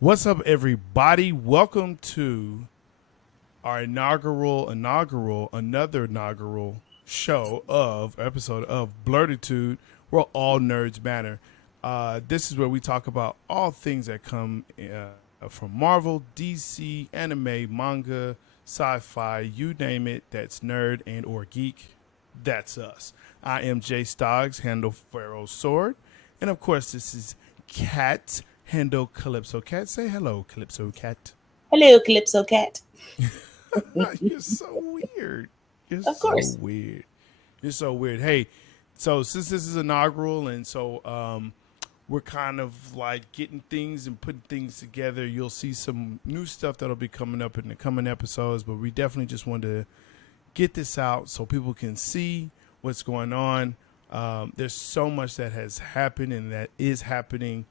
What's up, everybody? Welcome to our another inaugural episode of Blurtitude, where all nerds matter. This is where we talk about all things that come from Marvel, DC, anime, manga, sci-fi, you name it. That's nerd and or geek. That's us. I am J-Stogs, handle Pharaoh's Sword, and of course, this is Kat, handle KalypsoKat. Say hello, KalypsoKat. Hello, Calypso Cat. You're so weird. You're Of so course. weird. You're so weird. Hey, so since this is inaugural, and so we're kind of like getting things and putting things together, you'll see some new stuff that'll be coming up in the coming episodes. But we definitely just wanted to get this out so people can see what's going on. There's so much that has happened and that is happening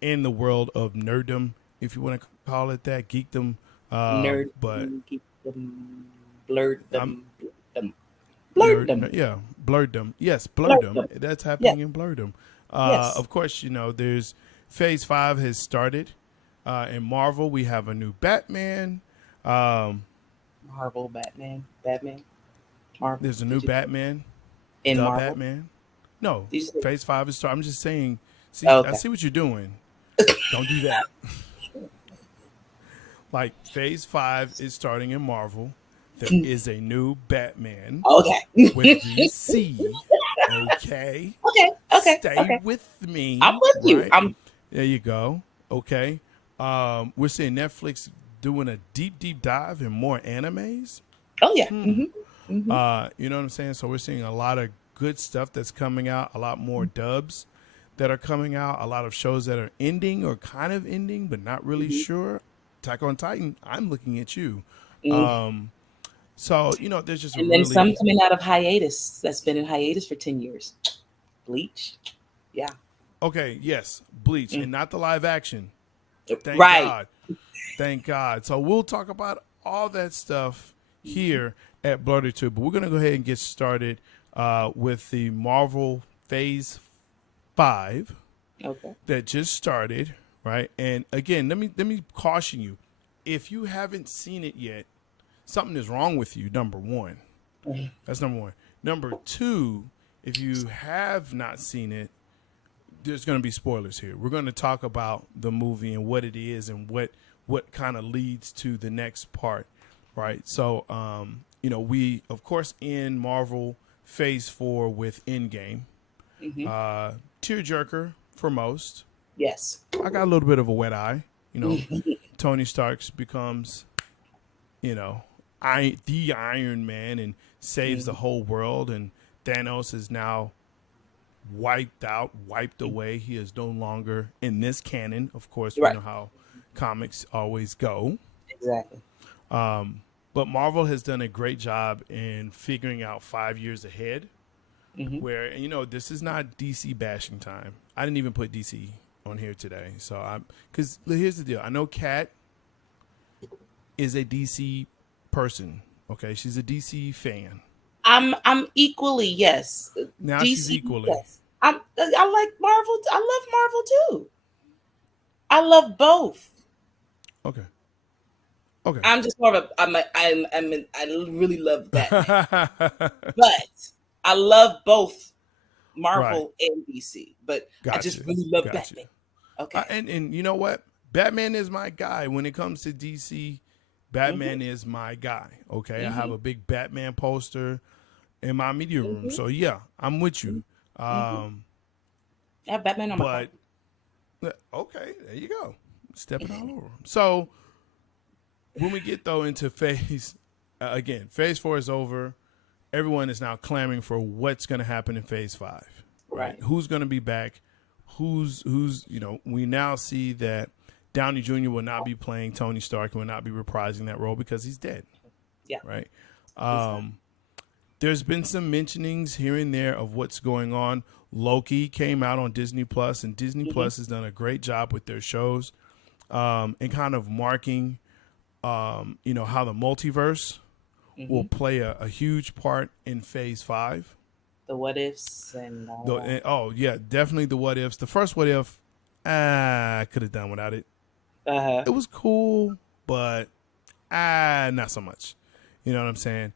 in the world of nerddom, if you want to call it that, geekdom. Nerd, But geek them, blurred I'm them, blurred them, yeah, blurredom. Yes, blurred blurredom. them. That's Yes, happening in blurredom. yes. Of course, there's Phase 5 has started. In Marvel, we have a new Batman. Um, Marvel, Batman, Marvel. there's a new Did you Batman, in the Marvel? Batman. No, Did you say? Phase 5 is starting. I'm just saying, see, I Okay. see what you're doing. Don't do that. Like, Phase 5 is starting in Marvel. There is a new Batman Okay. with DC. Okay. Okay. Okay. Stay Okay. with I'm me, with you. right? I'm. There you go. Okay. We're seeing Netflix doing a deep dive in more animes. Oh yeah. Hmm. You know what I'm saying? So we're seeing a lot of good stuff that's coming out, a lot more dubs that are coming out, a lot of shows that are ending or kind of ending, but not really sure. Attack on Titan, I'm looking at you. Hmm. So, there's just a And then some really coming out of hiatus. That's been in hiatus for 10 years. Bleach. Yeah. okay, yes, Bleach Mm. and not the live action. Thank Right. God. Thank God. So we'll talk about all that stuff here at Bloody Tube, but we're gonna go ahead and get started with the Marvel Phase 5 Okay. that just started, right? And again, let me caution you: if you haven't seen it yet, something is wrong with you. Number one, that's number one. Number two, if you have not seen it, there's going to be spoilers here. We're going to talk about the movie and what it is and what kind of leads to the next part, right? So, we of course in Marvel Phase 4 with Endgame, Hmm. tearjerker for most. Yes. I got a little bit of a wet eye. Tony Stark's becomes, the Iron Man and saves the Mhm. whole world, and Thanos is now wiped away. He is no longer in this canon. Of course, we Right. know how comics always go. Exactly. But Marvel has done a great job in figuring out 5 years ahead. Hmm. Where this is not DC bashing time. I didn't even put DC on here today, so I'm because here's the deal. I know Kat is a DC person. Okay, she's a DC fan. I'm equally yes. Now she's DC equally yes. I like Marvel. I love Marvel too. I love both. okay. Okay. I'm just more of a I really love Batman, but I love both Right. Marvel and DC. But I just Gotcha. really love Gotcha. Batman. Okay. And you know what? Batman is my guy when it comes to DC. Mhm. Batman is my guy. Okay, I have Mhm. a big Batman poster in my media room. Mhm. So yeah, I'm with you. Mhm. Um, I have Batman on my car. but okay, there you go, stepping all over 'em. So when we get though into phase again, phase 4 is over. Everyone is now clamoring for what's going to happen in phase 5. Right? Right. Who's going to be back? Who's we now see that Downey Jr. will not be playing Tony Stark and will not be reprising that role because he's dead. Yeah. Right? He's fine. There's been some mentionings here and there of what's going on. Loki came out on Disney Plus, and Disney Mhm. Plus has done a great job with their shows and kind of marking, how the multiverse will Mhm. play a huge part in Phase 5. The what ifs and all that. Oh yeah, definitely the what ifs. The first what if, I could have done without it. Uh-huh. It was cool, but not so much. You know what I'm saying?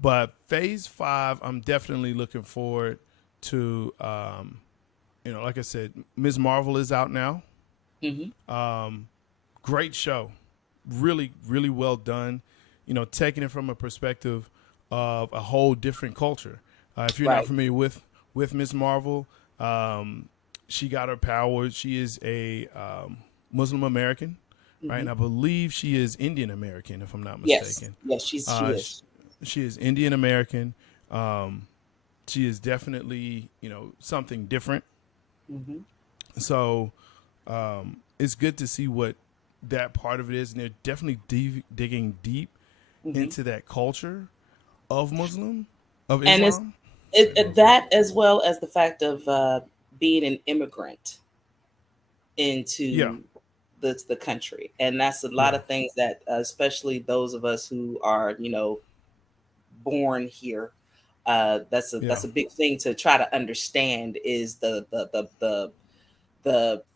But Phase 5, I'm definitely looking forward to. Like I said, Ms. Marvel is out now. Hmm. Great show, really, really well done. Taking it from a perspective of a whole different culture. If you're not Right. familiar with Ms. Marvel, she got her powers. She is a Muslim American, right? Hmm. And I believe she is Indian American, if I'm not Yes. mistaken. Yes, she Uh, sh- is. she is Indian American. Um, she is definitely, something different. Hmm. So it's good to see what that part of it is, and they're definitely digging deep Hmm. into that culture of of And it's Islam. that, as well as the fact of being an immigrant Yeah, into the country, and that's a lot yeah, of things that, especially those of us who are, born here, yeah. that's a big thing to try to understand, is the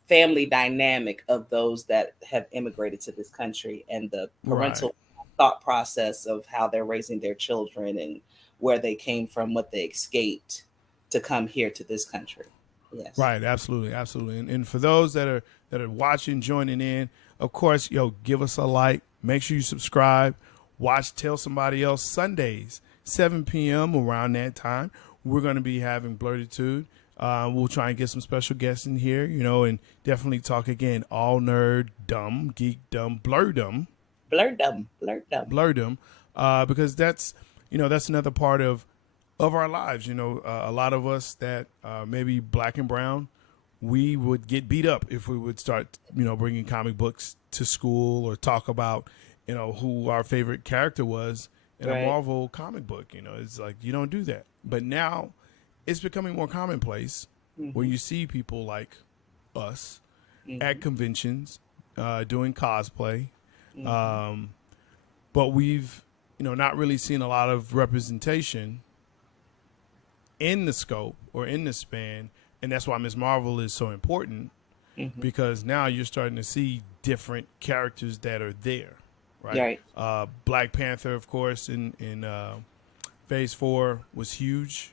family dynamic of those that have immigrated to this country, and the Right, parental thought process of how they're raising their children, and where they came from, what they escaped to come here to this country. Yes. right. Absolutely, absolutely. And for those that are watching, joining in, of course, give us a like. Make sure you subscribe. Watch. Tell somebody else. Sundays, 7 p.m. around that time, we're going to be having Blurtitude. We'll try and get some special guests in here, and definitely talk again. All nerd, dumb, geek, dumb, blurdom, Blur them. blurdom, because that's another part of our lives. A lot of us that maybe black and brown, we would get beat up if we would start, bringing comic books to school or talk about, who our favorite character was in a Right. Marvel comic book. It's like you don't do that. But now it's becoming more commonplace where Hmm. you see people like us at Hmm. conventions doing cosplay. Hmm. Um, but we've, not really seen a lot of representation in the scope or in the span, and that's why Ms. Marvel is so important, Hmm. because now you're starting to see different characters that are there, right? Right. Black Panther, of course, in Phase 4 was huge.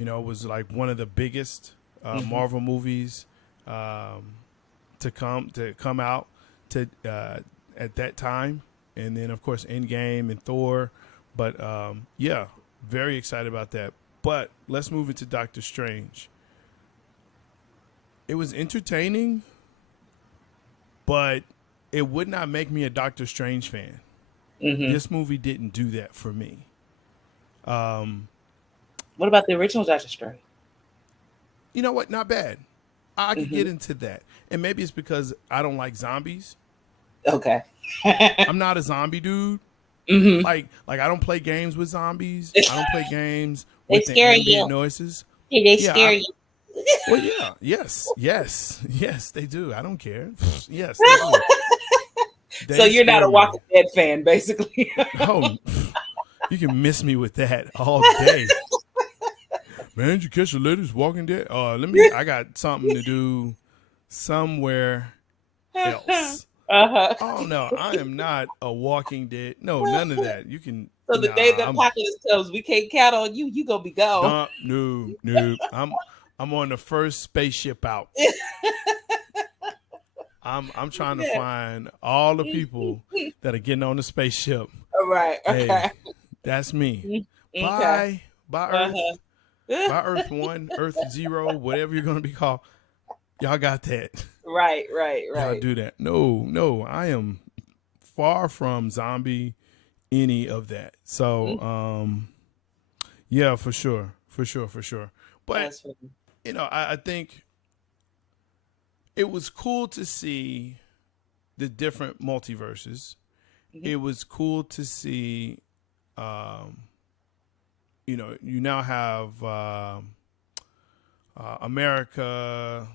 It was like one of the biggest Hmm. Marvel movies um, to come out to at that time, and then of course Endgame and Thor. But yeah, very excited about that. But let's move into Doctor Strange. It was entertaining, but it would not make me a Doctor Strange fan. Hmm. This movie didn't do that for me. Um, What about the original Doctor Strange? you know what? Not bad. I could get Hmm. into that, and maybe it's because I don't like zombies. Okay. I'm not a zombie dude. Hmm. Like I don't play games with zombies. I don't play games They with the scare ambient you. noises. They Yeah, scare you. well, yeah, yes, they do. I don't care. Yes, they do. So They you're not scare a me. Walking Dead fan, basically. Oh, you can miss me with that all day. Man, did you catch the latest Walking Dead? I got something to do somewhere else. Uh-huh. Oh no, I am not a Walking Dead. No, none of that. You can So the day the I'm apocalypse comes, we can't count on you. You gonna be gone. no. I'm on the first spaceship out. I'm trying to Yeah. find all the people that are getting on the spaceship. All right. Hey, Okay. that's me. Okay. Bye Uh-huh. Earth. Bye Earth 1, Earth 0, whatever you're going to be called. Y'all got that. Right. Right. Y'all Right. do that. No, I am far from zombie any of that. So, yeah, for sure. But, That's funny. I think it was cool to see the different multiverses. Mhm. It was cool to see, um, you now have America,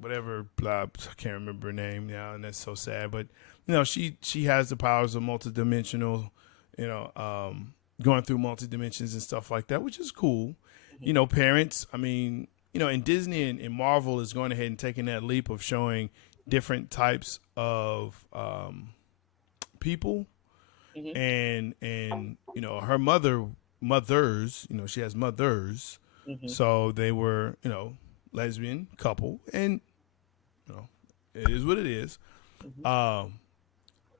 whatever, blah, I can't remember her name now, and that's so sad. But she has the powers of multidimensional, you know, um, going through multi dimensions and stuff like that, which is cool. Mhm. Parents, I mean, and Disney and Marvel is going ahead and taking that leap of showing different types of people, Mm-hmm. and her mothers, she has mothers, Mm-hmm. so they were lesbian couple, and it is what it is. Mm-hmm.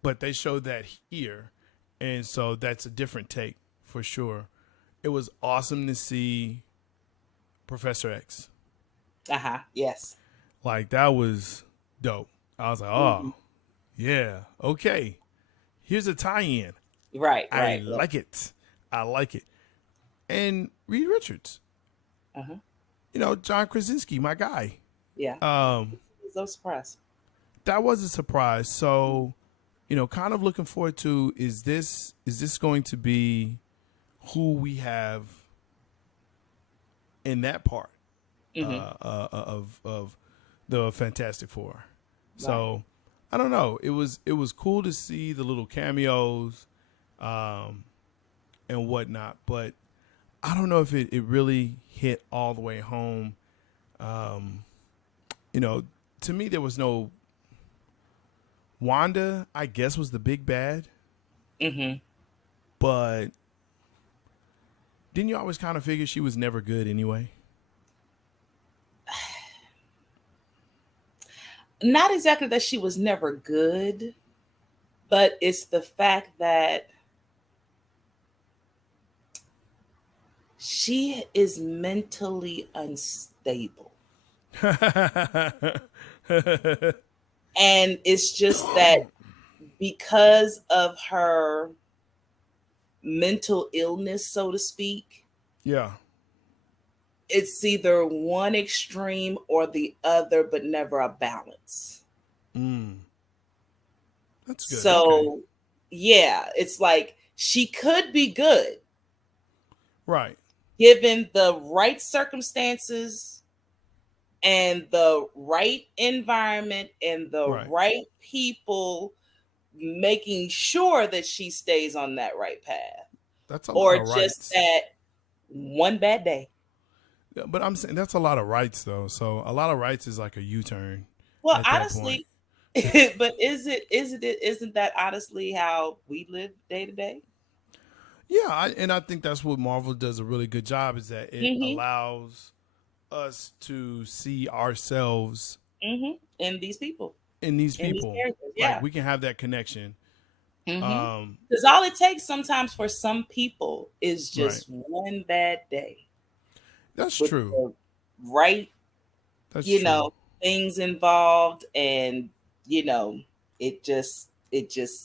But they showed that here, and so that's a different take for sure. It was awesome to see Professor X. Yes. Like, that was dope. I was like, Mm-hmm. oh yeah, okay. Here's a tie-in. Right. I Right. like it. I like it. And Reed Richards, Uh-huh. John Krasinski, my guy. Yeah. Um, So surprised. that was a surprise. So, kind of looking forward to, is this going to be who we have in that part Mm-hmm. of the Fantastic Four? Right. So, I don't know. It was cool to see the little cameos, and whatnot, but I don't know if it really hit all the way home. To me, there was no Wanda. I guess was the big bad, Mm-hmm. but didn't you always kind of figure she was never good anyway? Not exactly that she was never good, but it's the fact that she is mentally unstable. And it's just that because of her mental illness, so to speak, Yeah. it's either one extreme or the other, but never a balance. That's good. Okay. So, yeah, it's like she could be good Right. given the right circumstances and the right environment and the Right. right people making sure that she stays on that right path, That's a lot or of just rights. that one bad day. Yeah, but I'm saying that's a lot of rights though. So a lot of rights is like a U-turn Well, at that point. honestly, but isn't that honestly how we live day to day? Yeah, and I think that's what Marvel does a really good job, is that it Mm-hmm. allows us to see ourselves Mm-hmm. And these people, in these and these people. characters, Like, yeah. we can have that connection. Mm-hmm. Um, Because all it takes sometimes for some people is right. just one bad day That's with true. the right, That's you true. know, things involved, and you know, it just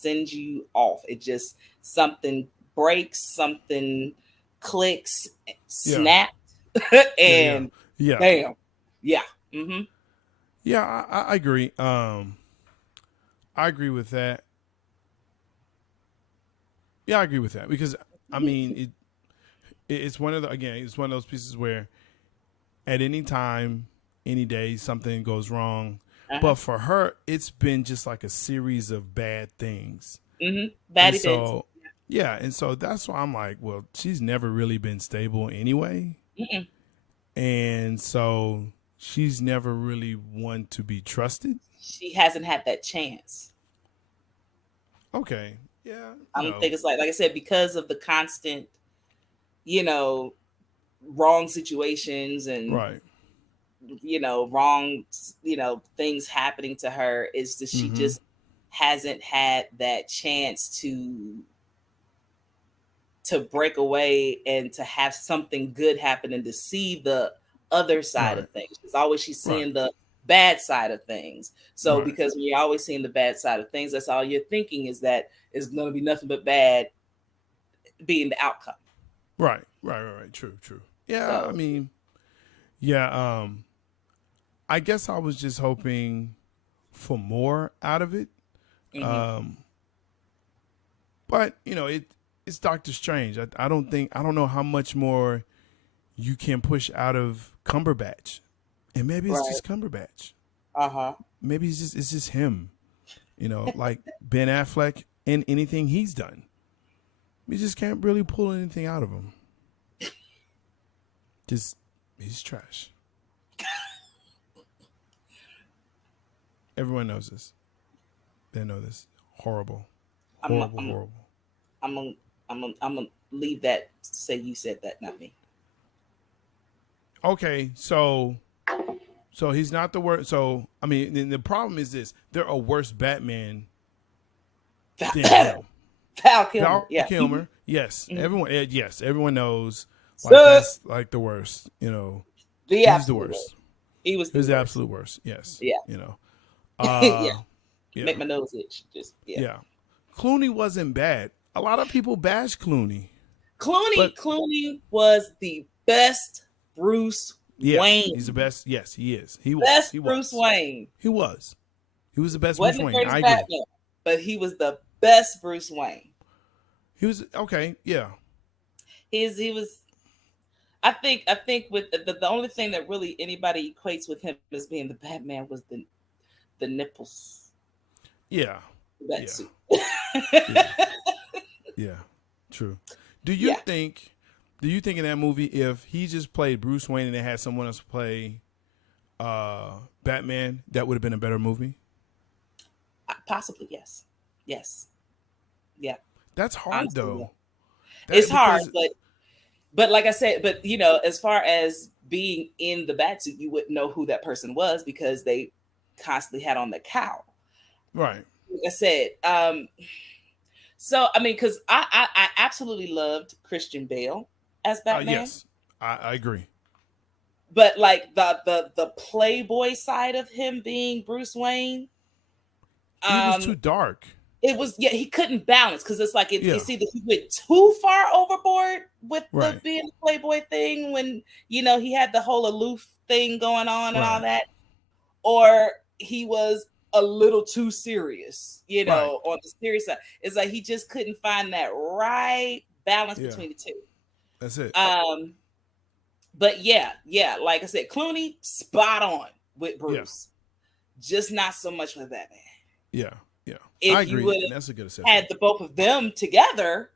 sends you off. It just something breaks, something clicks, Yeah. snap, Yeah. Yeah. and Yeah. bam, yeah. Mm-hmm. Yeah. I agree. I agree with that. Yeah, I agree with that, because I mean it's one of the again it's one of those pieces where at any time, any day, something goes wrong. Uh-huh. But for her, it's been just like a series of bad things. Mm-hmm. And Bad events. so, yeah. And so that's why I'm like, well, she's never really been stable anyway. Mm-mm. And so she's never really one to be trusted. She hasn't had that chance. Okay. Yeah. I don't think it's like I said, because of the constant, you know, wrong situations and Right. wrong, things happening to her, is that she Mm-hmm. just hasn't had that chance to break away and to have something good happen and to see the other side Right. of things. She's Right. seeing the bad side of things. So Right. because when you're always seeing the bad side of things, that's all you're thinking, is that it's going to be nothing but bad being the outcome. Right. Right. Right. Right. True. True. Yeah. I So mean, yeah. I guess I was just hoping for more out of it. mhm. Um, but it's Doctor Strange. I don't know how much more you can push out of Cumberbatch, and maybe it's Right. just Cumberbatch. Uh-huh. Maybe it's just him. Like Ben Affleck and anything he's done, we just can't really pull anything out of him. Just he's trash. Everyone knows this. They know this. Horrible. I'm Horrible. gonna leave that. Say you said that, not me. Okay, so he's not the worst. So I mean, the problem is this: there are worse Batman than him. Val Kilmer. Val Yeah. Kilmer. Yes, everyone. Yes, everyone knows. Like So, that's like the worst. You know, he's the worst. He was the absolute worst. Yes. Yeah. You know. Yeah. Yeah. Make my nose itch. Just Yeah. Clooney wasn't bad. A lot of people bash Clooney. Clooney was the best Bruce Wayne. He's the best. Yes, he is. He was. Best he Bruce was. Wayne. He was. He was the best Wasn't Bruce the Wayne. greatest I agree. Batman, but he was the best Bruce Wayne. He was okay. Yeah. He was. I think with the only thing that really anybody equates with him as being the Batman was the nipples. Yeah. That suit. Yeah. True. Do you think in that movie, if he just played Bruce Wayne and they had someone else play Batman, that would have been a better movie? Possibly, yes. Yes. Yeah. That's hard. Honestly, though. Yeah. It's hard, but like I said, but you know, as far as being in the Batsuit, you wouldn't know who that person was because they constantly had on the cowl. Right. Like I said, so I mean, because I absolutely loved Christian Bale as Batman. Yes, I agree. But like the playboy side of him being Bruce Wayne, he was too dark. It was he couldn't balance because it's like it's either he went too far overboard with the being a playboy thing when you know he had the whole aloof thing going on and all that, or he was a little too serious, you know, on the serious side. It's like he just couldn't find that right balance between the two. That's it. But yeah, like I said, Clooney spot on with Bruce, just not so much with Batman. Yeah. If I agree. you would that's a good assessment. Had the both of them together,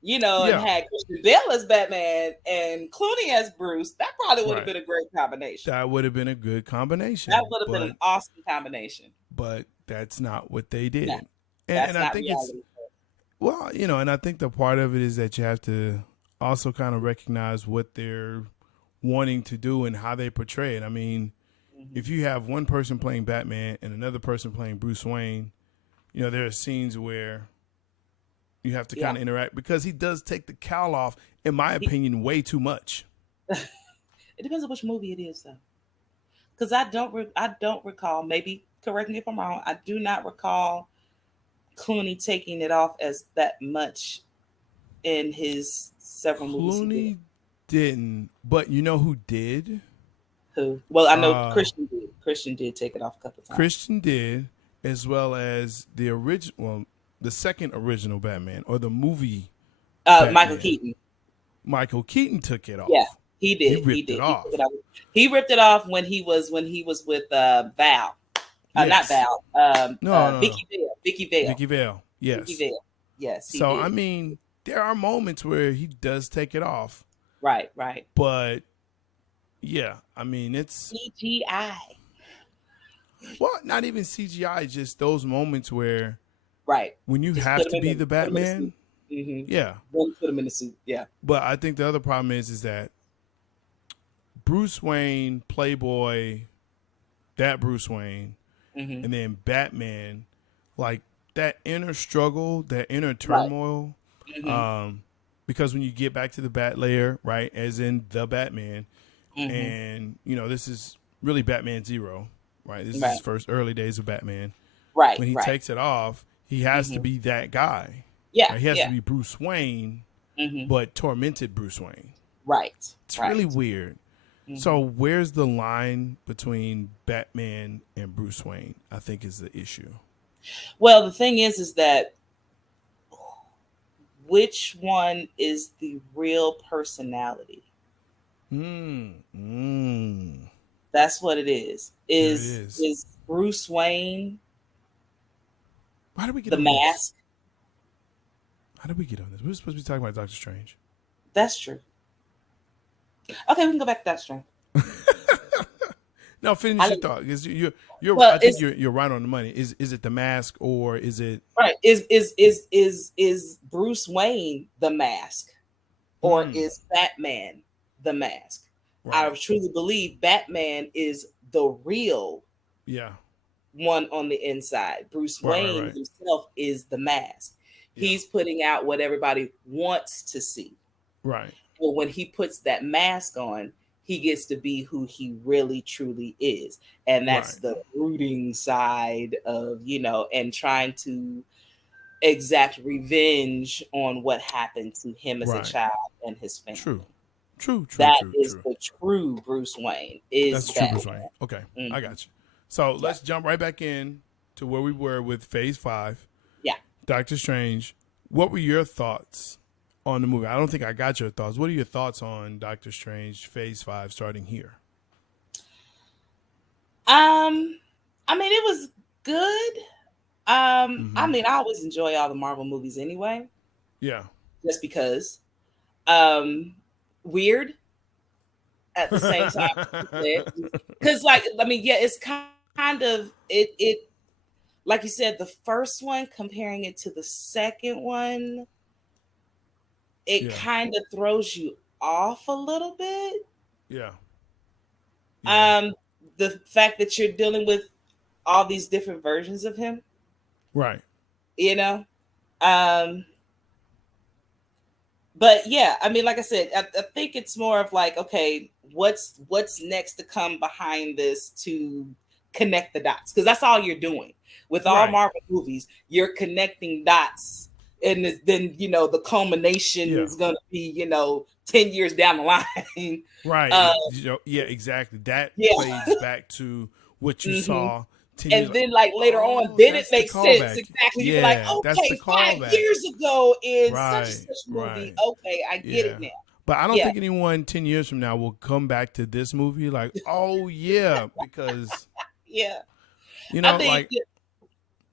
you know, and had Christian Bale as Batman and Clooney as Bruce, that probably would have been a great combination. That would have been a good combination. That would have been an awesome combination. But that's not what they did. No, and I think reality. You know, and I think the part of it is that you have to also kind of recognize what they're wanting to do and how they portray it. I mean, if you have one person playing Batman and another person playing Bruce Wayne, you know, there are scenes where you have to kind of interact because he does take the cowl off, in my opinion, way too much. It depends on which movie it is, though. Because I don't recall, maybe correct me if I'm wrong, I do not recall Clooney taking it off as that much in his several movies. Clooney didn't, but you know who did? Who? Well, I know Christian did. Christian did take it off a couple of times. Christian did, as well as the second original Batman, or the movie. Michael Keaton. Michael Keaton took it off. Yeah, he did. He ripped it off. He ripped it off when he was with Val. Not Val. No. Vicky Vale. Vicky Vale. Yes. Vicky Vale. Yes. So I mean, there are moments where he does take it off. Right. But yeah, I mean, it's CGI. Well, not even CGI, just those moments where, when you just have to be the Batman, put him in the suit, But I think the other problem is that Bruce Wayne, Playboy, that Bruce Wayne, and then Batman, like that inner struggle, that inner turmoil, because when you get back to the Bat layer, right, as in the Batman, and you know this is really Batman Zero. Right, this is his first early days of Batman. Right, when he takes it off, he has to be that guy. Yeah, right? He has to be Bruce Wayne, but tormented Bruce Wayne. Right, it's really weird. So where's the line between Batman and Bruce Wayne? I think is the issue. Well, the thing is that which one is the real personality? That's what it is. Is Bruce Wayne? Why did we get the mask? How did we get on this? We were supposed to be talking about Doctor Strange. That's true. Okay, we can go back to Doctor Strange. No, finish your thought because well, I think you're right on the money. Is it the mask or is it right? Is Bruce Wayne the mask, or is Batman the mask? Right. I truly believe Batman is the real one on the inside. Bruce Wayne himself is the mask. Yeah. He's putting out what everybody wants to see. Right. But when he puts that mask on, he gets to be who he really truly is. And that's the brooding side of, and trying to exact revenge on what happened to him as a child and his family. True. That is the true Bruce Wayne. That's true Bruce Wayne. Okay, I got you. So let's jump right back in to where we were with Phase 5. Yeah. Doctor Strange. What were your thoughts on the movie? I don't think I got your thoughts. What are your thoughts on Doctor Strange Phase 5 starting here? I mean, it was good. I mean, I always enjoy all the Marvel movies anyway. Yeah. Just because. Weird at the same time. Because, it's kind of it like you said, the first one, comparing it to the second one, it kind of throws you off a little bit. Yeah. The fact that you're dealing with all these different versions of him. Right. But yeah, I mean, like I said, I think it's more of like, okay, what's next to come behind this to connect the dots? Because that's all you're doing with all Marvel movies. You're connecting dots, and then the culmination is going to be 10 years down the line. Right. Yeah, exactly. That plays back to what you saw. And then, later on, then it makes sense. Exactly. You're like, okay, 5 years ago in such and such movie. Okay, I get it now. But I don't think anyone 10 years from now will come back to this movie like, oh, yeah, because, go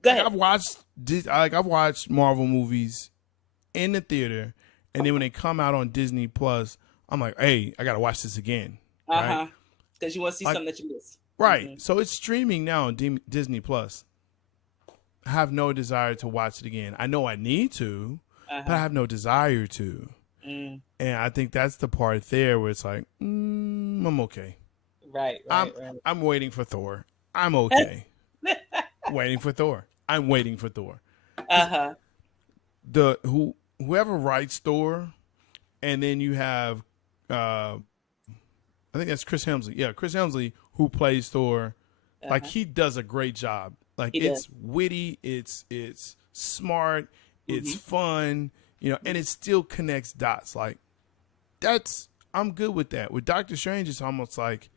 ahead. I've watched Marvel movies in the theater, and then when they come out on Disney Plus, I'm like, hey, I got to watch this again. Right? Because you want to see something that you missed. Right. So it's streaming now on Disney Plus. I have no desire to watch it again. I know I need to, but I have no desire to. And I think that's the part there where it's like, I'm okay. Right. I'm waiting for Thor. I'm okay. Waiting for Thor. I'm waiting for Thor. Whoever writes Thor, and then you have, I think that's Chris Hemsley. Yeah, Chris Hemsley, who plays Thor, like he does a great job. Like it's witty, it's smart, it's fun, and it still connects dots. Like I'm good with that. With Doctor Strange, it's almost like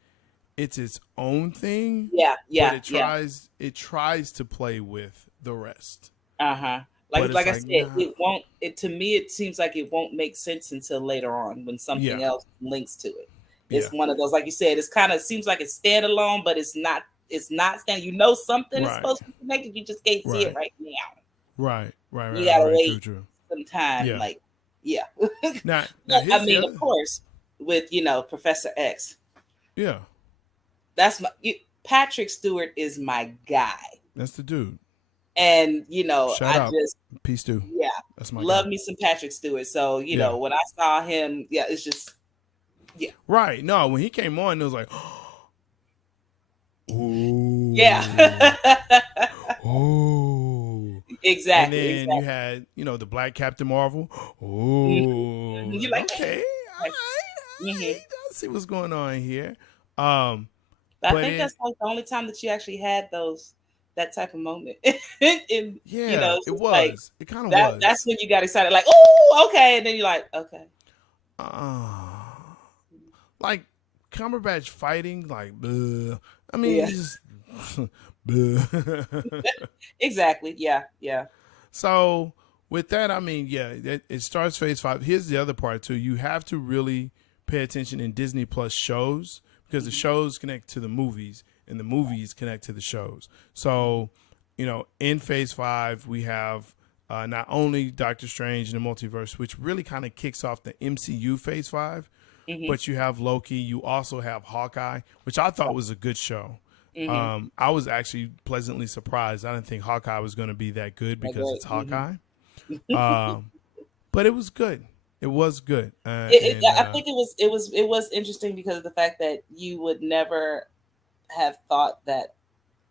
it's its own thing. Yeah. But it tries to play with the rest. Like I said, it won't. To me, it seems like it won't make sense until later on when something else links to it. It's one of those, like you said, it's kind of seems like it's standalone, but it's not. It's not standing. Something is supposed to be connected. You just can't see it right now. Right. You gotta wait some time. Now I mean, of course, with Professor X. Yeah. That's Patrick Stewart is my guy. That's the dude. And peace to. Yeah. That's my love guy. me some Patrick Stewart. So when I saw him, it's just. Yeah. Right. No, when he came on, it was like, ooh. Yeah. Oh. Exactly. And then you had, the Black Captain Marvel. Oh. You're like, okay. All right. I see what's going on here. I think that's like the only time that you actually had that type of moment. It was. Like, it kind of was. That's when you got excited, like, oh, okay. And then you're like, okay. Like Cumberbatch fighting, like, bleh. I mean, it's just bleh. Exactly. Yeah. So with that, I mean, it starts Phase 5. Here's the other part too. You have to really pay attention in Disney Plus shows because the shows connect to the movies and the movies connect to the shows. So, in Phase 5, we have not only Doctor Strange in the Multiverse, which really kind of kicks off the MCU Phase 5. but you have Loki. You also have Hawkeye, which I thought was a good show. I was actually pleasantly surprised. I didn't think Hawkeye was going to be that good because it's Hawkeye. But it was good. It was good. I think it was interesting because of the fact that you would never have thought that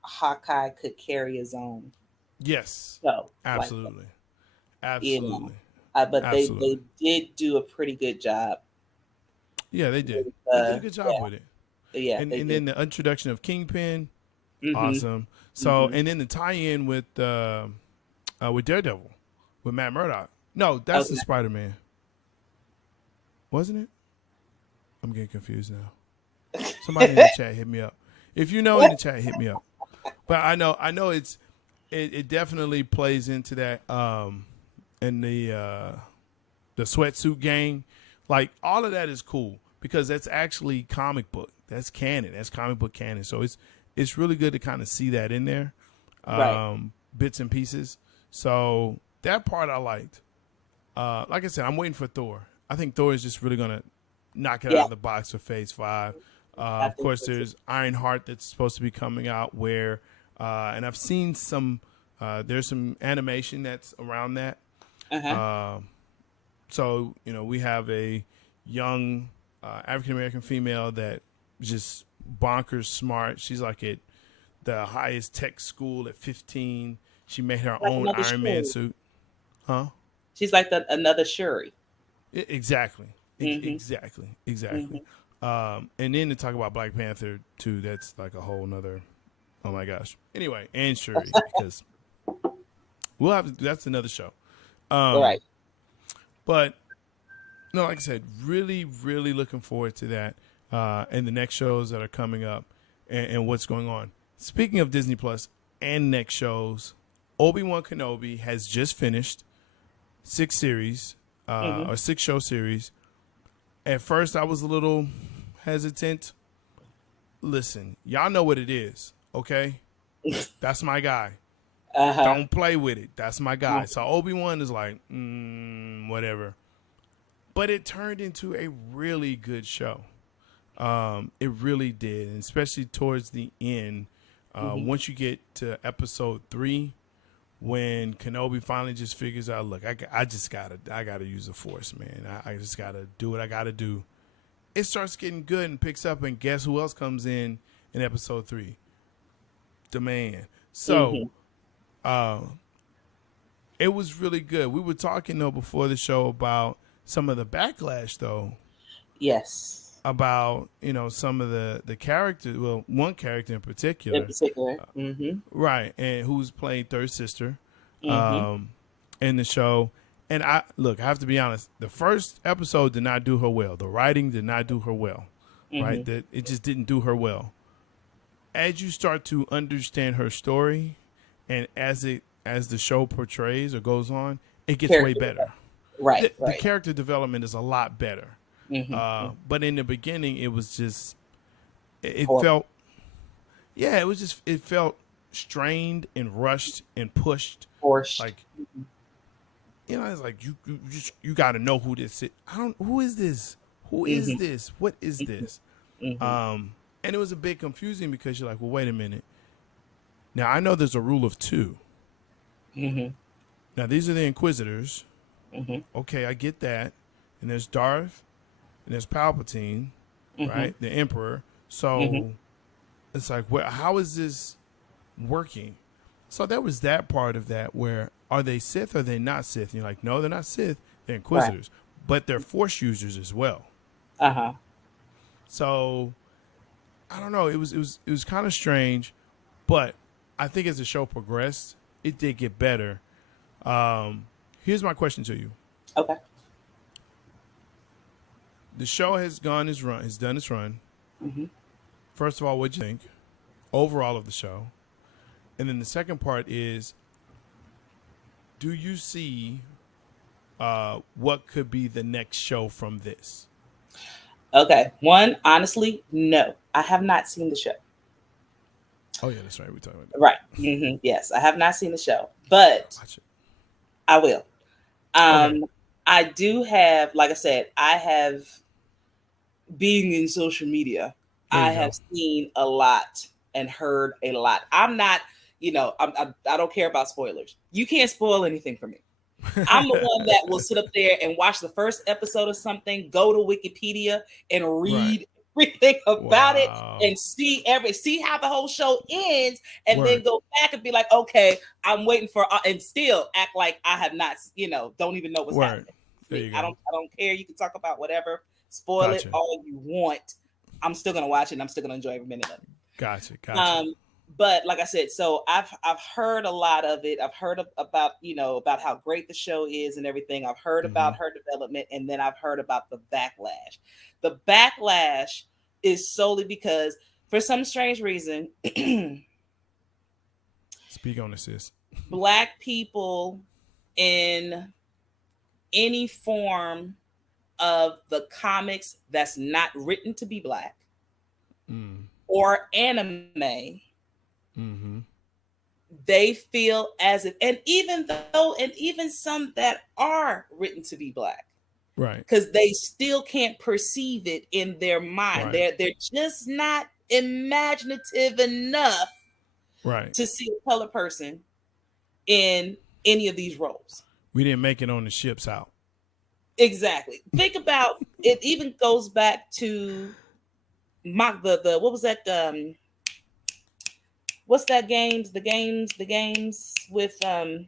Hawkeye could carry his own. Yes. So absolutely. Absolutely. But absolutely. They did do a pretty good job. Yeah, they did. They did a good job with it. Yeah. And then the introduction of Kingpin, awesome. So and then the tie-in with Daredevil, with Matt Murdock. No, that's the Spider-Man. Wasn't it? I'm getting confused now. Somebody in the chat hit me up. If you know in the chat, hit me up. But I know it definitely plays into that in the sweatsuit gang. Like all of that is cool because that's actually comic book. That's canon. That's comic book canon. So it's really good to kind of see that in there. Bits and pieces. So that part I liked. Like I said, I'm waiting for Thor. I think Thor is just really gonna knock it out of the box for Phase 5. Of course, there's Ironheart that's supposed to be coming out where, and I've seen some. There's some animation that's around that. So we have a young African American female that just bonkers smart. She's like at the highest tech school at 15. She made her own Iron Man suit. Huh? She's like another Shuri. Exactly. Exactly. And then to talk about Black Panther too, that's like a whole nother. Oh my gosh. Anyway, and Shuri because we'll have that's another show. Right. But no, like I said, really, really looking forward to that and the next shows that are coming up and what's going on. Speaking of Disney Plus and next shows, Obi-Wan Kenobi has just finished 6 series. Or 6-show series. At first, I was a little hesitant. Listen, y'all know what it is, okay? That's my guy. Don't play with it. That's my guy. So Obi-Wan is like, whatever. But it turned into a really good show. It really did, and especially towards the end. Once you get to episode 3, when Kenobi finally just figures out, look, I gotta use the Force, man. I just gotta do what I gotta do. It starts getting good and picks up, and guess who else comes in episode 3? The man. So, it was really good. We were talking though before the show about some of the backlash, though. Yes. About some of the characters. Well, one character in particular. Right, and who's playing third sister, in the show. And I have to be honest. The first episode did not do her well. The writing did not do her well. Right, that it just didn't do her well. As you start to understand her story, and as the show portrays or goes on, it gets way better. Right, the character development is a lot better. But in the beginning, it was just, it felt strained and rushed and pushed. Forced. Like, it's like you got to know who this is. Who is this? Who is this? What is this? And it was a bit confusing because you're like, well, wait a minute. Now I know there's a rule of 2. Now these are the Inquisitors. Okay, I get that. And there's Darth. And there's Palpatine, right? The Emperor. So it's like, how is this working? So there was that part of that where, are they Sith or are they not Sith? And you're like, no, they're not Sith. They're Inquisitors. But they're Force users as well. So I don't know. It was kind of strange. But I think as the show progressed, it did get better. Here's my question to you. Okay. The show has done its run. First of all, what'd you think overall of the show? And then the second part is, do you see what could be the next show from this? Okay. One, honestly, no. I have not seen the show. Oh, yeah, that's right. We're talking about that. Right. Yes, I have not seen the show, but I will. Okay. I do have, like I said, I have being in social media, I have seen a lot and heard a lot. I'm not, I don't care about spoilers. You can't spoil anything for me. I'm the one that will sit up there and watch the first episode of something, go to Wikipedia and read everything about it and see how the whole show ends, and then go back and be like, okay, I'm waiting for, and still act like I have not, don't even know what's happening. I don't care. You can talk about whatever, spoil it all you want. I'm still gonna watch it, and I'm still gonna enjoy every minute of it. Gotcha. But like I said, so I've heard a lot of it. I've heard about about how great the show is and everything. I've heard about her development, and then I've heard about the backlash. The backlash is solely because, for some strange reason, speak on this, sis. Black people in any form of the comics that's not written to be Black or anime, they feel as if, and even some that are written to be Black, right? Because they still can't perceive it in their mind. They're just not imaginative enough, to see a colored person in any of these roles. We didn't make it on the ships out. Exactly. Think about it. Even goes back to the what was that? What's that games? The games with Hunger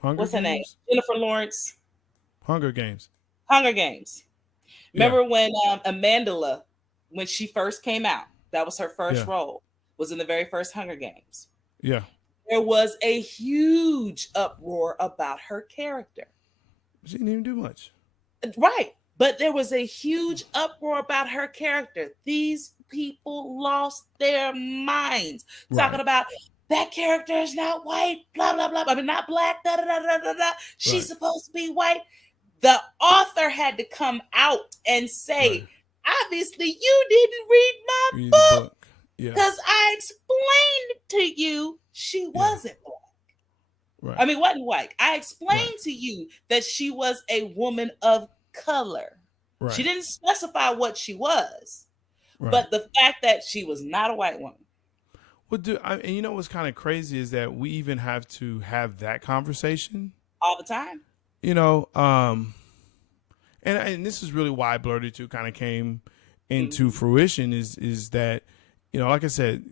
what's her name? Games? Jennifer Lawrence. Hunger Games. Remember when Amandla, when she first came out, that was her first role, was in the very first Hunger Games. Yeah. There was a huge uproar about her character. She didn't even do much. Right. But there was a huge uproar about her character. These people lost their minds talking about that character is not white, blah, blah, blah. I mean, not Black, da, da, da, da, da, da. She's supposed to be white. The author had to come out and say, obviously, you didn't read my book. Because I explained to you she wasn't Black. Right. I mean, wasn't white. I explained to you that she was a woman of color. Right. She didn't specify what she was, but the fact that she was not a white woman. Well, and you know what's kind of crazy is that we even have to have that conversation all the time. And this is really why Blurted 2 kind of came into fruition is that, like I said,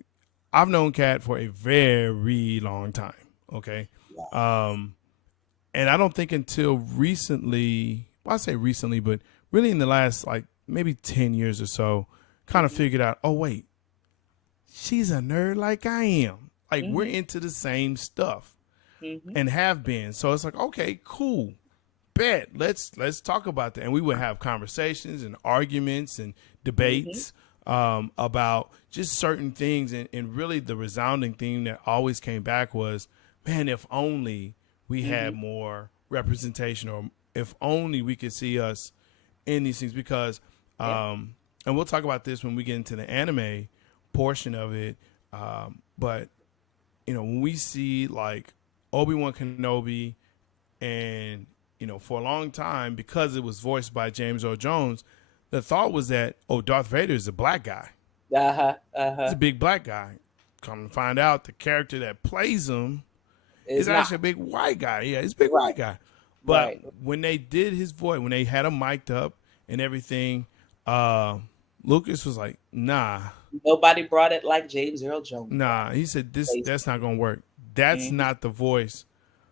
I've known Kat for a very long time. Okay. And I don't think until recently, well, I say recently, but really in the last like maybe 10 years or so, kind of figured out, oh wait, she's a nerd like I am. Like we're into the same stuff and have been. So it's like, okay, cool. Bet. Let's talk about that. And we would have conversations and arguments and debates about just certain things. And really the resounding theme that always came back was, man, if only we had more representation, or if only we could see us in these things, because, and we'll talk about this when we get into the anime portion of it. But, when we see like Obi-Wan Kenobi and, for a long time, because it was voiced by James Earl Jones, the thought was that, Darth Vader is a Black guy. He's a big Black guy. Come to find out, the character that plays him is actually a big white guy. Yeah, he's a big white guy. But when they did his voice, when they had him mic'd up and everything, Lucas was like, nah. Nobody brought it like James Earl Jones. Nah, he said, that's not going to work. That's not the voice.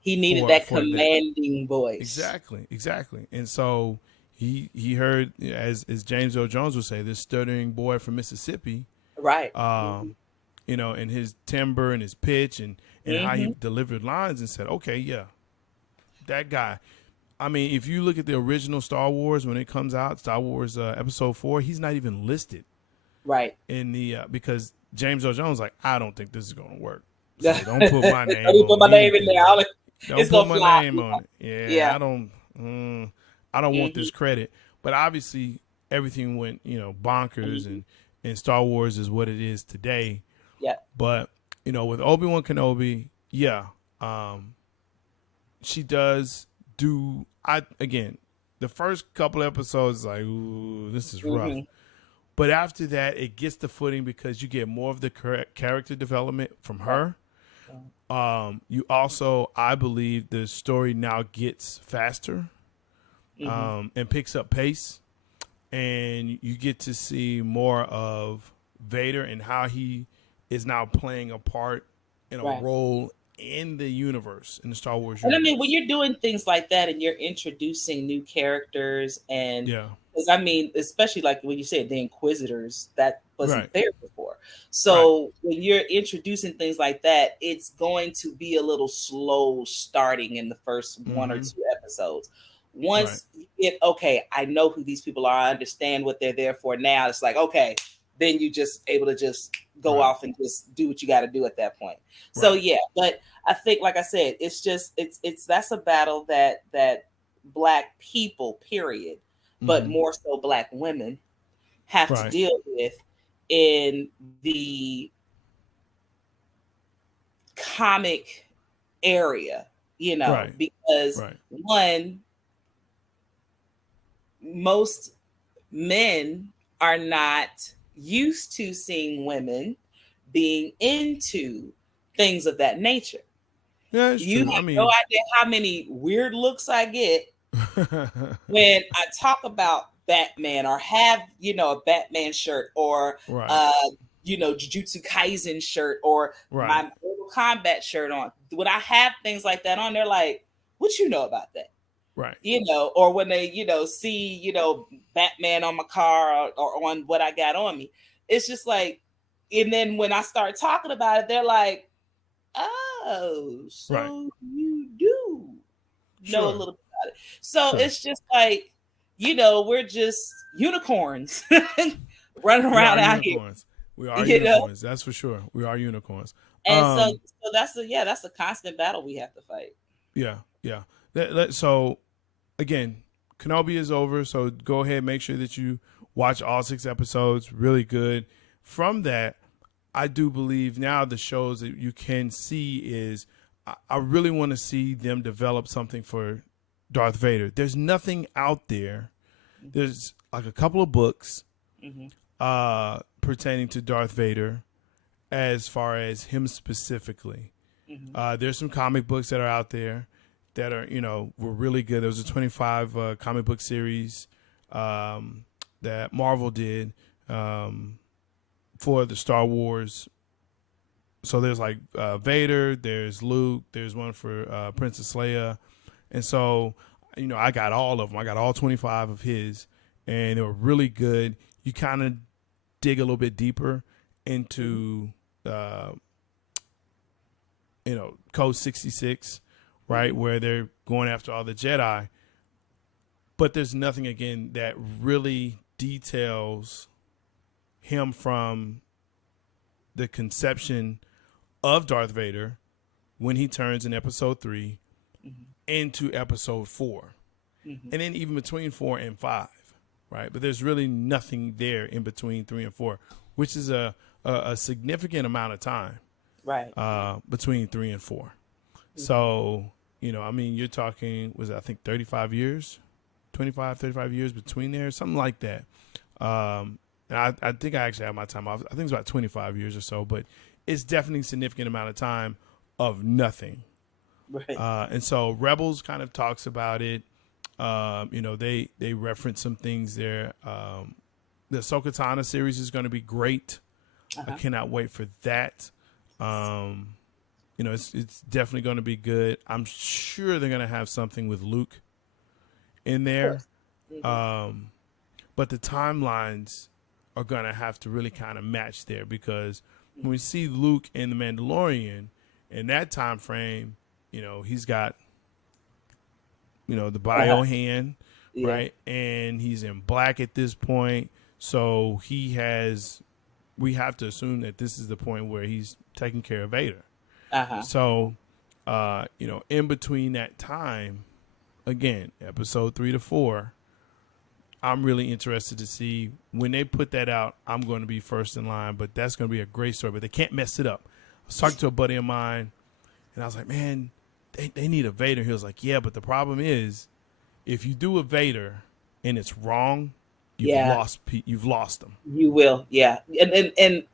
He needed that commanding voice. Exactly. And so he heard, as James Earl Jones would say, this stuttering boy from Mississippi. Right. And his timbre and his pitch and how he delivered lines, and said, okay, yeah, that guy. I mean, if you look at the original Star Wars, when it comes out, Star Wars Episode 4, he's not even listed. Right. In the because James Earl Jones like, I don't think this is going to work. So don't put my name on it. Don't put my name in there. Don't put my name on it. Yeah. I don't want this credit. But obviously everything went, bonkers and Star Wars is what it is today. Yeah. But, with Obi-Wan Kenobi, she does do, the first couple episodes, like, ooh, this is rough. Mm-hmm. But after that, it gets the footing because you get more of the character development from her. You also, I believe, the story now gets faster and picks up pace. And you get to see more of Vader and how he is now playing a part in a role in the universe, in the Star Wars universe. And I mean, when you're doing things like that and you're introducing new characters and because I mean, especially like when you said the Inquisitors, that wasn't there before. So when you're introducing things like that, it's going to be a little slow starting in the first one or two episodes. Once you get, okay, I know who these people are, I understand what they're there for now. It's like, okay, then you just able to just go off and just do what you got to do at that point. So yeah, but I think, like I said, it's just it's that's a battle that Black people, period, but more so Black women have to deal with in the comic area, you know, because one, most men are not used to seeing women being into things of that nature. Yeah, you true. have no idea how many weird looks I get when I talk about Batman or have, you know, a Batman shirt or you know, Jujutsu Kaisen shirt or my Mortal Kombat shirt on. When I have things like that on, they're like, what you know about that? Right. You know, or when they, you know, see, you know, Batman on my car or on what I got on me. It's just like, and then when I start talking about it, they're like, oh, so you do know a little bit about it. So it's just like, you know, we're just unicorns running around out here. We are unicorns, that's for sure. We are unicorns. And so that's a constant battle we have to fight. Yeah. So again, Kenobi is over, so go ahead, make sure that you watch all 6 episodes. Really good. From that, I do believe now the shows that you can see is I really want to see them develop something for Darth Vader. There's nothing out there. There's like a couple of books pertaining to Darth Vader as far as him specifically. There's some comic books that are out there that are, you know, were really good. There was a 25 comic book series that Marvel did for the Star Wars. So there's like Vader, there's Luke, there's one for Princess Leia. And so, you know, I got all of them. I got all 25 of his, and they were really good. You kind of dig a little bit deeper into, you know, Code 66, right, where they're going after all the Jedi. But there's nothing, again, that really details him from the conception of Darth Vader when he turns in episode 3 into episode 4. And then even between 4 and 5, right? But there's really nothing there in between 3 and 4, which is a significant amount of time between 3 and 4. So, you know, I mean, you're talking, was it, I think 35 years, 35 years between there, something like that. And I think I actually have my time off. I think it's about 25 years or so, but it's definitely a significant amount of time of nothing. And so Rebels kind of talks about it. You know, they reference some things there. The Ahsoka Tano series is going to be great. I cannot wait for that. You know, it's definitely going to be good. I'm sure they're going to have something with Luke in there. But the timelines are going to have to really kind of match there, because when we see Luke in The Mandalorian, in that time frame, you know, he's got, you know, the bio hand, right? And he's in black at this point. So we have to assume that this is the point where he's taking care of Vader. So, you know, in between that time, again, episode 3 to 4, I'm really interested to see when they put that out. I'm going to be first in line, but that's going to be a great story, but they can't mess it up. I was talking to a buddy of mine, and I was like, man, they need a Vader. He was like, yeah, but the problem is if you do a Vader and it's wrong, you've lost them. You will, yeah, and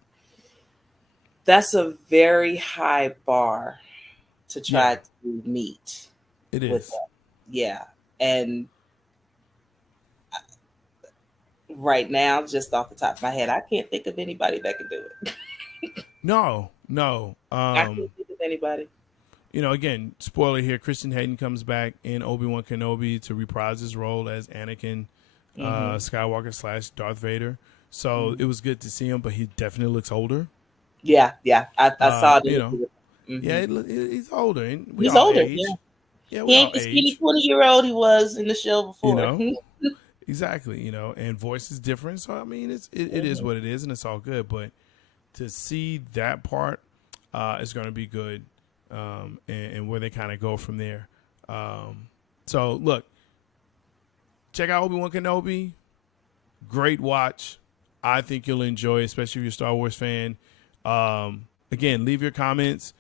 that's a very high bar to try to meet. It is, yeah, and right now, just off the top of my head, I can't think of anybody that can do it. No. I can't think of anybody. Again, spoiler here: Christian Hayden comes back in Obi-Wan Kenobi to reprise his role as Anakin Skywalker / Darth Vader. So it was good to see him, but he definitely looks older. Yeah, I saw it. Yeah, he's older. And he's older. Age. Yeah, he ain't the skinny 20-year-old he was in the show before. Exactly. And voice is different. So I mean, it is what it is, and it's all good. But to see that part is going to be good, and where they kind of go from there. So look, check out Obi-Wan Kenobi. Great watch. I think you'll enjoy, especially if you're a Star Wars fan. Again, leave your comments.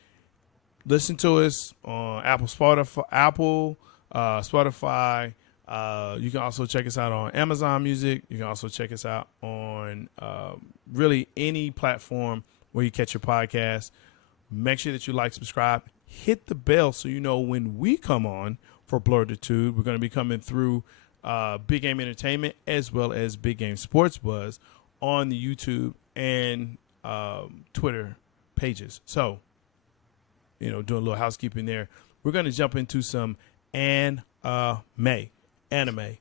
Listen to us on Spotify. You can also check us out on Amazon Music. You can also check us out on really any platform where you catch your podcast. Make sure that you like, subscribe, hit the bell so you know when we come on for Blurtitude. We're going to be coming through Big Game Entertainment as well as Big Game Sports Buzz on the YouTube and Twitter pages. So, doing a little housekeeping there. We're going to jump into some anime. Anime?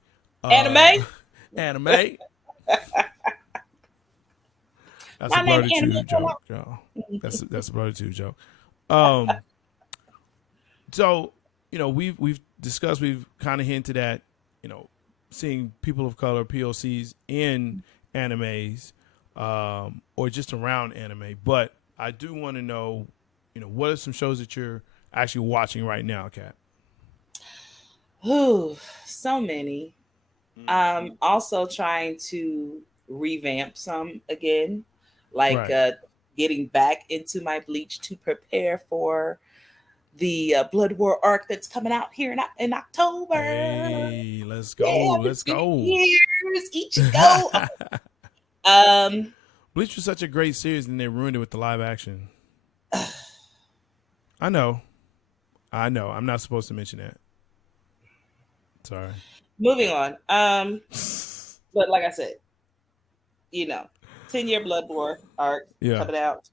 That's a Blurtitude joke, y'all. That's a Blurtitude joke. So, we've discussed, we've kind of hinted at, seeing people of color, POCs in animes, or just around anime. But I do want to know, what are some shows that you're actually watching right now, Kat? Ooh, so many. Also trying to revamp some again, like getting back into my Bleach to prepare for the Blood War arc that's coming out here in October. Hey, let's go. Let's go. Years, Ichigo. Bleach was such a great series, and they ruined it with the live action. I know. I'm not supposed to mention that. Sorry. Moving on. But like I said, 10-year Blood War arc coming out.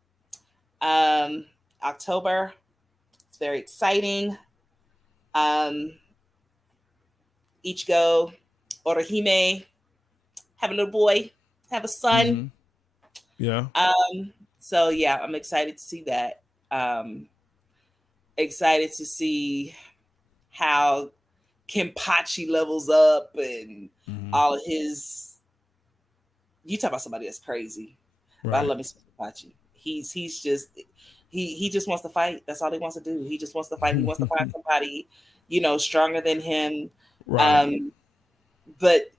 October. It's very exciting. Ichigo, Orihime, have a little boy, have a son. Mm-hmm. Yeah. So yeah, I'm excited to see that. Excited to see how Kenpachi levels up and all of his. You talk about somebody that's crazy. Right. But I love me some Kenpachi. He's just he just wants to fight. That's all he wants to do. He just wants to fight. He wants to find somebody, stronger than him. Right. But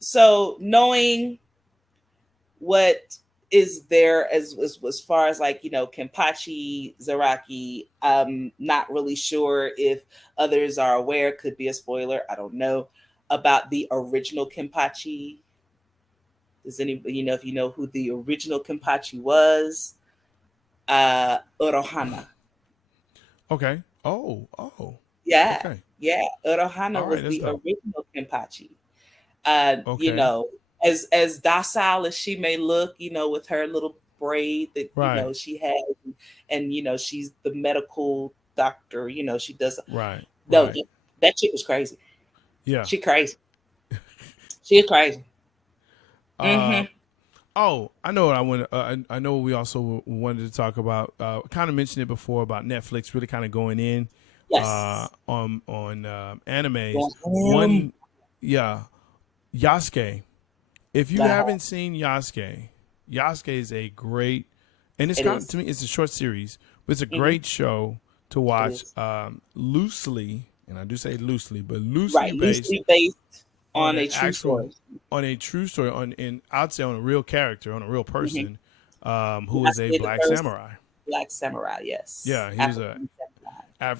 so knowing what is there as far as Kenpachi, Zaraki, not really sure if others are aware, could be a spoiler, I don't know, about the original Kenpachi. Does anybody if you know who the original Kenpachi was? Urohana. Okay. Oh. Yeah. Okay. Yeah. Urohana was the original Kenpachi. Okay. As docile as she may look, with her little braid that she has, and she's the medical doctor, she does. Right. No, that chick was crazy. Yeah, she crazy. She is crazy. Oh, I know what I want. I know what we also wanted to talk about. Kind of mentioned it before about Netflix really kind of going in on animes. Yasuke. If you haven't seen Yasuke is a great, and to me, it's a short series, but it's a great show to watch. Loosely, and I do say loosely, but loosely based on a true story. On a true story, and I'd say on a real character, on a real person, who is a black samurai. Black samurai, yes. Yeah, he was a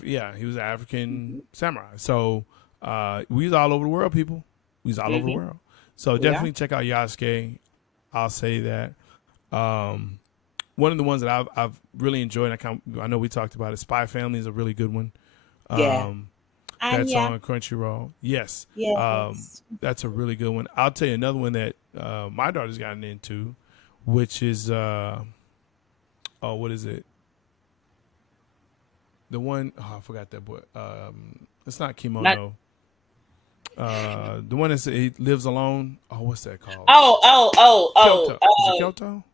he was an African samurai. So we was all over the world, people. We was all over the world. So definitely check out Yasuke. I'll say that. One of the ones that I've really enjoyed, I know we talked about it, Spy Family is a really good one. That's on Crunchyroll. Yes. That's a really good one. I'll tell you another one that my daughter's gotten into, which is what is it? The one I forgot that boy. It's not Kimono. The one that he lives alone. Oh, what's that called? Kyoto. Is it Kyoto?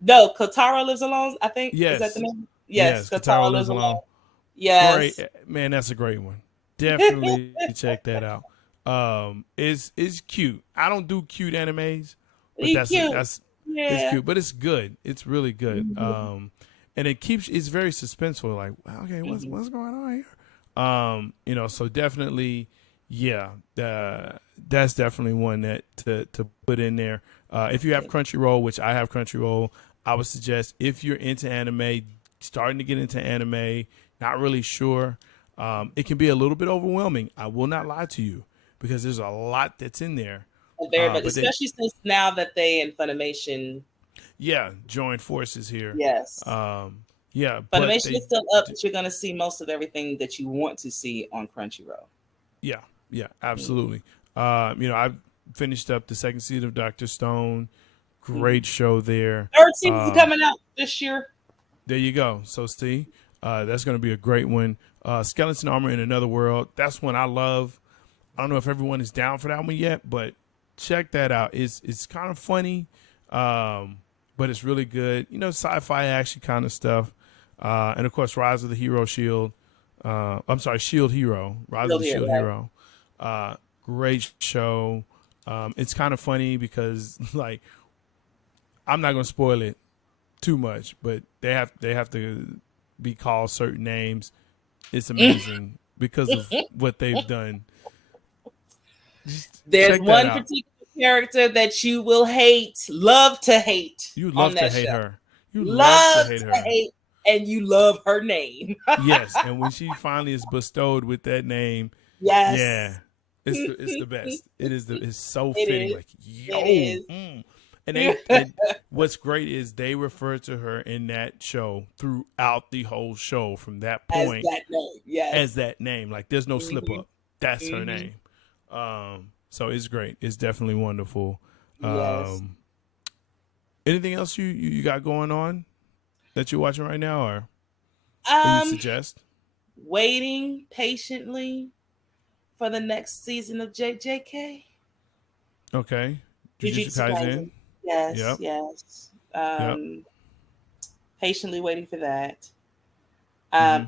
No, Kotaro Lives Alone, I think. Yes. Is that the name? Yes, Kotaro Lives Alone. Yes. Great. Man, that's a great one. Definitely check that out. It's cute. I don't do cute animes, but that's it's cute, but it's good. It's really good. And it's very suspenseful. Like, okay, what's going on here? So definitely, that's definitely one that to put in there. If you have Crunchyroll, which I have Crunchyroll, I would suggest if you're into anime, starting to get into anime, not really sure, it can be a little bit overwhelming. I will not lie to you because there's a lot that's in there. But especially since now that they in Funimation, join forces here. Yes. Funimation is still up, but you're going to see most of everything that you want to see on Crunchyroll. Yeah, absolutely. I finished up the second season of Dr. Stone. Great show there. Third season's coming out this year. There you go. So see, that's going to be a great one. Skeleton Armor in Another World. That's one I love. I don't know if everyone is down for that one yet, but check that out. It's kind of funny, but it's really good. Sci-fi action kind of stuff. And of course, Rise of the Hero Shield. Shield Hero. Rise of the Shield Hero. Great show. It's kind of funny because I'm not going to spoil it too much, but they have to be called certain names. It's amazing because of what they've done. There's one particular character that you will love to hate. You love to hate her. You love to hate, and you love her name. Yes, and when she finally is bestowed with that name, it's the best. It's so fitting. It is. And what's great is they refer to her in that show throughout the whole show from that point as that name. Like there's no slip up. That's her name. So it's great. It's definitely wonderful. Anything else you got going on that you're watching right now, or you suggest? Waiting patiently for the next season of JJK. Okay. Jujutsu Kaisen. Yes. Patiently waiting for that. I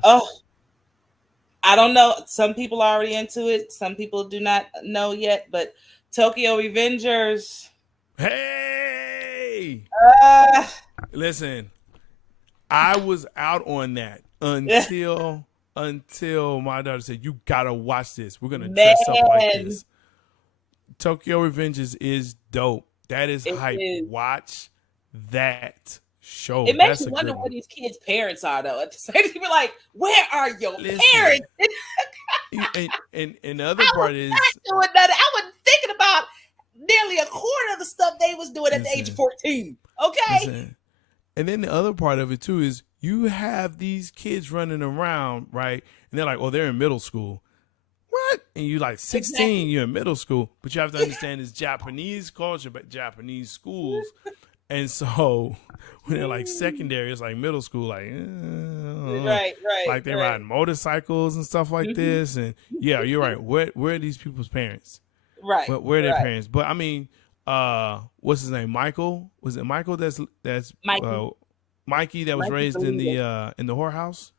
don't know. Some people are already into it. Some people do not know yet. But Tokyo Revengers. Hey! Listen, I was out on that until my daughter said, "You gotta watch this. We're gonna dress up like this." Tokyo Revengers is dope. That is hype. Watch that show. It makes you wonder where these kids' parents are, though. At the same time, you're like, where are your parents? and the other part is, I wasn't thinking about nearly a quarter of the stuff they was doing at the age of 14. Okay. And then the other part of it too is you have these kids running around, right? And they're like, oh, they're in middle school. What? And you like 16, you're in middle school, but you have to understand it's Japanese culture, but Japanese schools. And so when they're like secondary, it's like middle school, like, right. Like they're riding motorcycles and stuff like this. And yeah, you're right. Where are these people's parents? Right. Where are their parents? But I mean, what's his name? Michael? Was it Michael? That's Mikey that was raised in the whorehouse?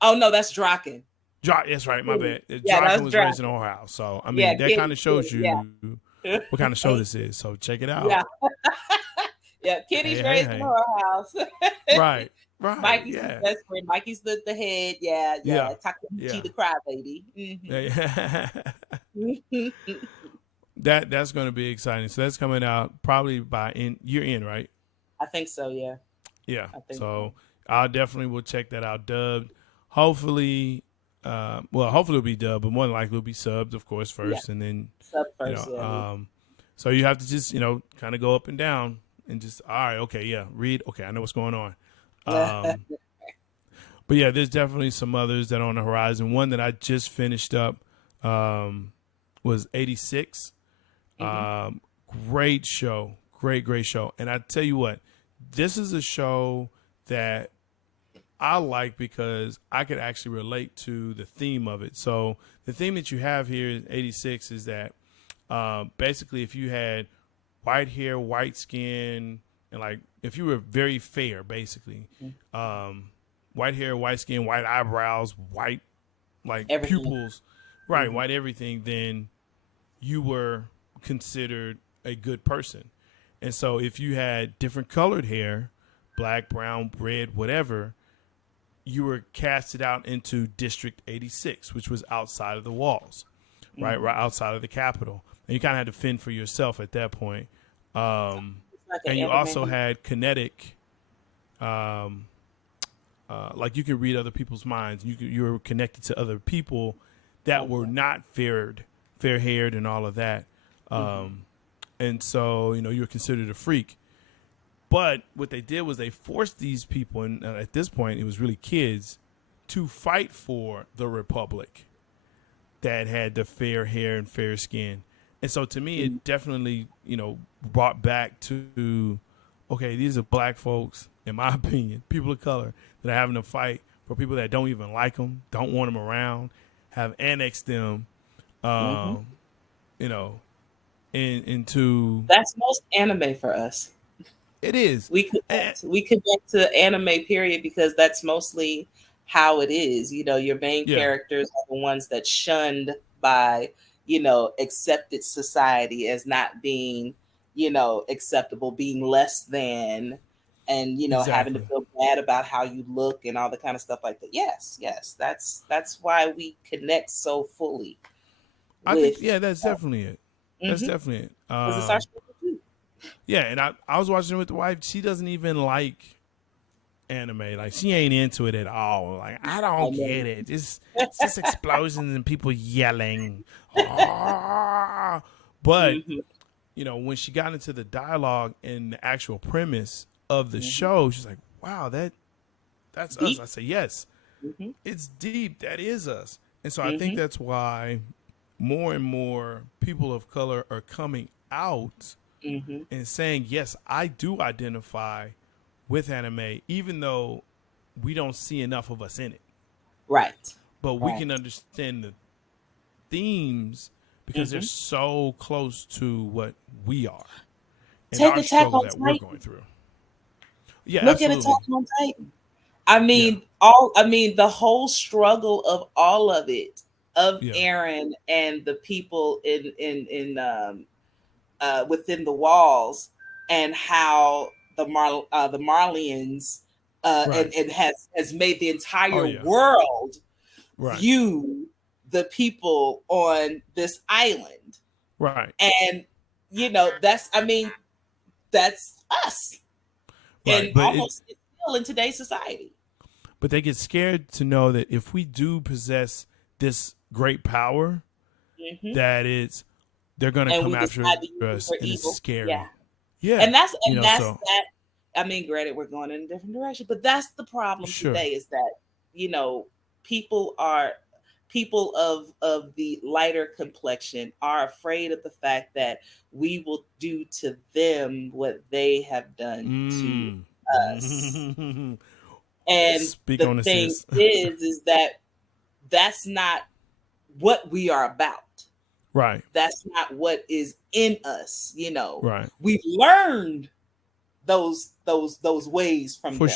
Oh no, that's Draken. That's right. My bad. Draken was raised in a whorehouse. So I mean, that kind of shows you what kind of show this is. So check it out. Yeah, Kitty's raised in a whorehouse. Right. Mikey's the best friend. Mikey's the head. Yeah. Takamichi the crybaby. That's going to be exciting. So that's coming out probably by year end, right? I think so. Yeah. Yeah. So I definitely will check that out. Dubbed. Hopefully, well, hopefully it'll be dubbed, but more than likely it'll be subbed, of course, first, and then sub first. So you have to just kind of go up and down and just all right, okay, yeah, read, okay, I know what's going on. But yeah, there's definitely some others that are on the horizon. One that I just finished up was 86. Great show, great show, and I tell you what, this is a show that I like because I could actually relate to the theme of it. So the theme that you have here in 86 is that basically if you had white hair, white skin, and like if you were very fair, basically, white hair, white skin, white eyebrows, white like everything. Pupils, right, white everything, then you were considered a good person. And so if you had different colored hair, black, brown, red, whatever, you were casted out into District 86, which was outside of the walls, right outside of the Capitol. And you kind of had to fend for yourself at that point. And you also had kinetic, like you could read other people's minds. You were connected to other people that were not fair-haired and all of that. And so, you were considered a freak. But what they did was they forced these people, and at this point it was really kids, to fight for the Republic that had the fair hair and fair skin. And so to me, it definitely, brought back to, okay, these are black folks, in my opinion, people of color, that are having to fight for people that don't even like them, don't want them around, have annexed them, into... That's most anime for us. It is. We connect to anime, period, because that's mostly how it is. Your main characters are the ones that shunned by, accepted society as not being, acceptable, being less than, and, exactly. Having to feel bad about how you look and all the kind of stuff like that. Yes. That's why we connect so fully. I think, that's definitely it. That's definitely it. Because it's our story too. Yeah, and I was watching it with the wife. She doesn't even like anime. Like, she ain't into it at all. Like, I don't get it. It's just explosions and people yelling. But, when she got into the dialogue and the actual premise of the show, she's like, wow, that's deep. us. I say, yes. It's deep. That is us. And so I think that's why more and more people of color are coming out and saying, yes, I do identify with anime, even though we don't see enough of us in it. Right. But we can understand the themes because they're so close to what we are. And Take our Attack struggle on that Titan. we're going through. Yeah, look absolutely. at Attack on Titan. The whole struggle of all of it, of Eren and the people in within the walls, and how the Marleyans and has made the entire world view the people on this island. Right. And that's us. Right. And almost still in today's society. But they get scared to know that if we do possess this great power, that they're going to come after us, and it's scary. Yeah. And that's that. I mean, granted, we're going in a different direction, but that's the problem today, is that people of the lighter complexion are afraid of the fact that we will do to them what they have done to us. And the thing is that that's not what we are about. Right. That's not what is in us. Right. We've learned those ways from them. For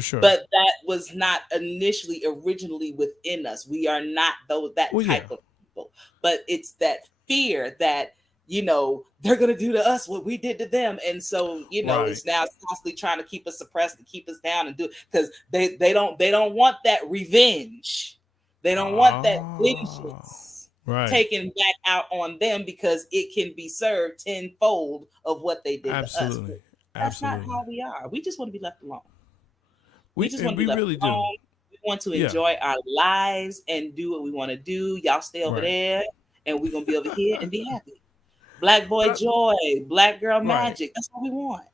sure. But that was not originally within us. We are not that type of people. But it's that fear that, they're going to do to us what we did to them. And so, it's now constantly trying to keep us suppressed and keep us down and do it because they don't want that revenge. They don't want that vengeance taken back out on them because it can be served tenfold of what they did to us. That's not how we are. We just want to be left alone. We just want to be left alone. We want to enjoy our lives and do what we want to do. Y'all stay over there, and we're gonna be over here and be happy. Black boy joy, black girl magic. That's what we want.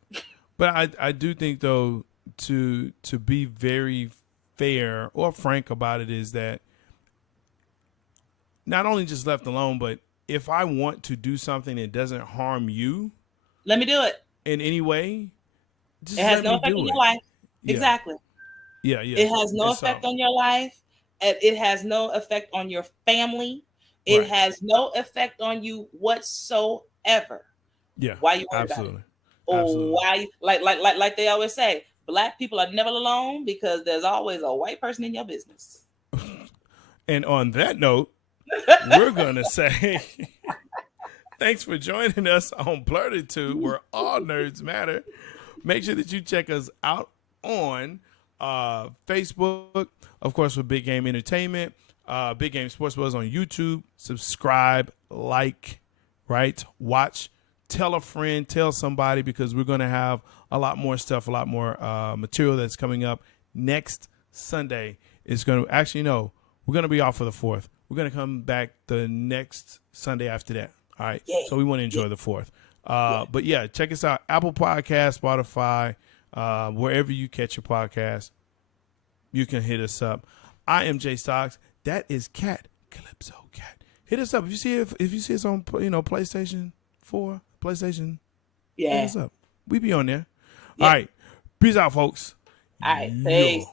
But I do think though, to be very fair or frank about it, is that not only just left alone, but if I want to do something that doesn't harm you, let me do it in any way. Just it has no effect on your life. Yeah. Exactly. Yeah. It has no effect on your life. It has no effect on your family. It has no effect on you whatsoever. Yeah. Why you worry about it? Or why, like they always say, Black people are never alone because there's always a white person in your business. And on that note, we're gonna say thanks for joining us on Plurtitude, where all nerds matter. Make sure that you check us out on Facebook, of course, with Big Game Entertainment, Big Game Sports Buzz on YouTube. Subscribe, like, watch, tell a friend, tell somebody, because we're going to have a lot more stuff, a lot more material that's coming up next Sunday. It's going to actually, no, we're going to be off for the 4th. We're going to come back the next Sunday after that. All right. Yeah. So we want to enjoy the 4th. But yeah, check us out. Apple Podcasts, Spotify, wherever you catch your podcast, you can hit us up. I am J-Stogs. That is Kat, KalypsoKat. Hit us up. If you see us on, PlayStation 4, PlayStation, hit us up. We be on there. Yeah. All right. Peace out, folks. All right. Peace.